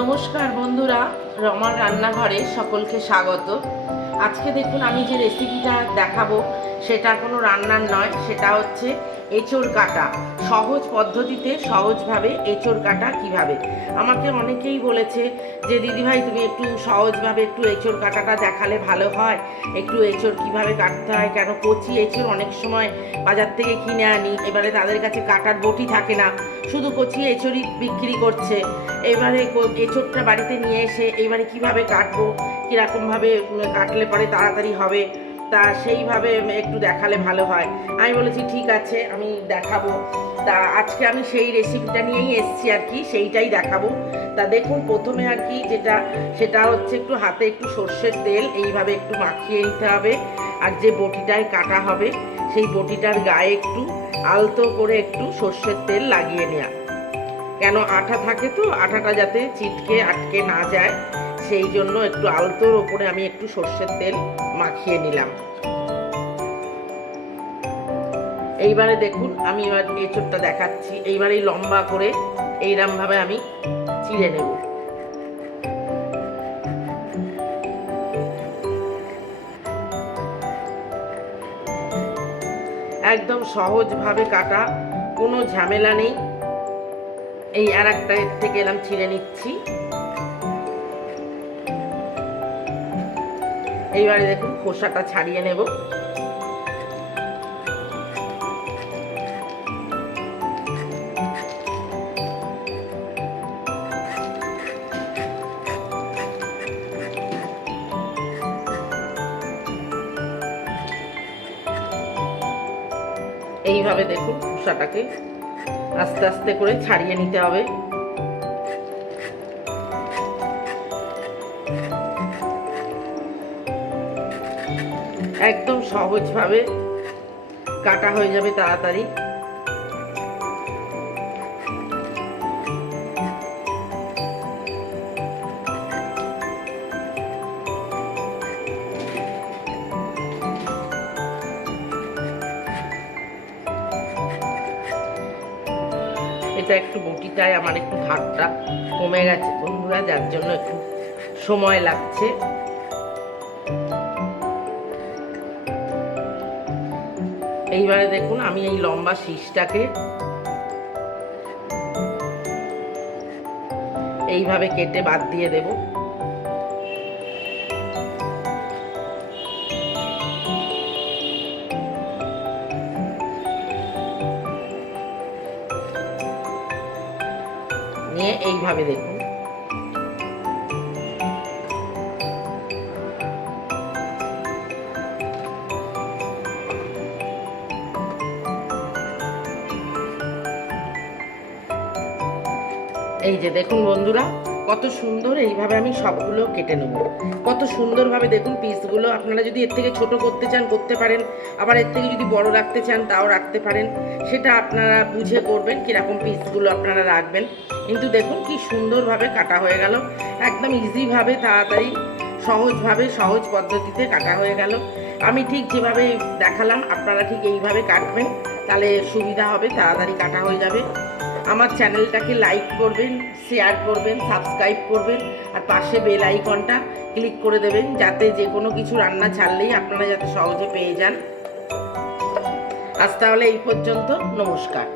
নমস্কার বন্ধুরা, রমার রান্নাঘরে সকলকে স্বাগত। আজকে দেখুন আমি যে রেসিপিটা দেখাবো সেটা কোনো রান্নার নয়, সেটা হচ্ছে এঁচোড় কাটা। সহজ পদ্ধতিতে সহজভাবে এঁচোড় কাটা কিভাবে। আমাকে অনেকেই বলেছে যে দিদিভাই তুমি একটু সহজভাবে একটু এঁচোড় কাটাটা দেখালে ভালো হয়, একটু এঁচোড় কিভাবে কাটতে হয়। কেন কচি এঁচোড় অনেক সময় বাজার থেকে কিনে আনি, এবারে তাদের কাছে কাটার বটি থাকে না, শুধু কচি এঁচোড়ই বিক্রি করছে। এবারে এঁচোড়টা বাড়িতে নিয়ে এসে এবারে কিভাবে কাটবো, কীরকমভাবে কাটলে পরে তাড়াতাড়ি হবে, তা সেইভাবে একটু দেখালে ভালো হয়। আমি বলেছি ঠিক আছে আমি দেখাবো। তা আজকে আমি সেই রেসিপিটা নিয়েই এসেছি আর কি, সেইটাই দেখাবো। তা দেখুন প্রথমে আর কি সেটা হচ্ছে একটু হাতে একটু সর্ষের তেল এইভাবে একটু মাখিয়ে নিতে হবে। আর যে বটিটায় কাটা হবে সেই বটিটার গায়ে একটু আলতো করে একটু সর্ষের তেল লাগিয়ে নেওয়া। কেন আঠা থাকে তো, আঠাটা যাতে চিটকে আটকে না যায় সেই জন্য একটু আলতোর ওপরে আমি একটু সর্ষের তেল মাখিয়ে নিলাম। এইবারে দেখুন আমি এবার এঁচোড়টা দেখাচ্ছি। এইবারে লম্বা করে এইরকমভাবে আমি চিড়ে নেব। একদম সহজভাবে কাটা, কোনো ঝামেলা নেই। এই আর একটা এর থেকে এলাম ছিঁড়ে নিচ্ছি। এইবারে দেখুন খোসাটা ছাড়িয়ে নেব। এইভাবে দেখুন খোসাটাকে আস্তে আস্তে করে ছাড়িয়ে নিতে হবে। একদম সহজভাবে কাটা হয়ে যাবে তাড়াতাড়ি। এটা একটু বটিটায় আমার একটু ধারটা কমে গেছে বন্ধুরা, যার জন্য একটু সময় লাগছে। এইবারে দেখুন আমি এই লম্বা শীষটাকে এইভাবে কেটে বাদ দিয়ে দেব। নিয়ে এইভাবে দেখুন এই যে দেখুন বন্ধুরা কত সুন্দর। এইভাবে আমি সবগুলো কেটে নেব কত সুন্দরভাবে। দেখুন পিসগুলো আপনারা যদি এর থেকে ছোট করতে চান করতে পারেন, আবার এর থেকে যদি বড় রাখতে চান তাও রাখতে পারেন। সেটা আপনারা বুঝে করবেন কীরকম পিসগুলো আপনারা রাখবেন। কিন্তু দেখুন কি সুন্দরভাবে কাটা হয়ে গেল, একদম ইজিভাবে তাড়াতাড়ি সহজভাবে সহজ পদ্ধতিতে কাটা হয়ে গেল। আমি ঠিক যেভাবে দেখালাম আপনারা ঠিক এইভাবে কাটবেন, তাহলে সুবিধা হবে, তাড়াতাড়ি কাটা হয়ে যাবে। আমার চ্যানেলটাকে লাইক করবেন, শেয়ার করবেন, সাবস্ক্রাইব করবেন, আর পাশে বেল আইকনটা ক্লিক করে দেবেন যাতে যে কোনো কিছু রান্না ছাড়লেই আপনারা যাতে সহজে পেয়ে যান। আজ তাহলে এই পর্যন্ত, নমস্কার।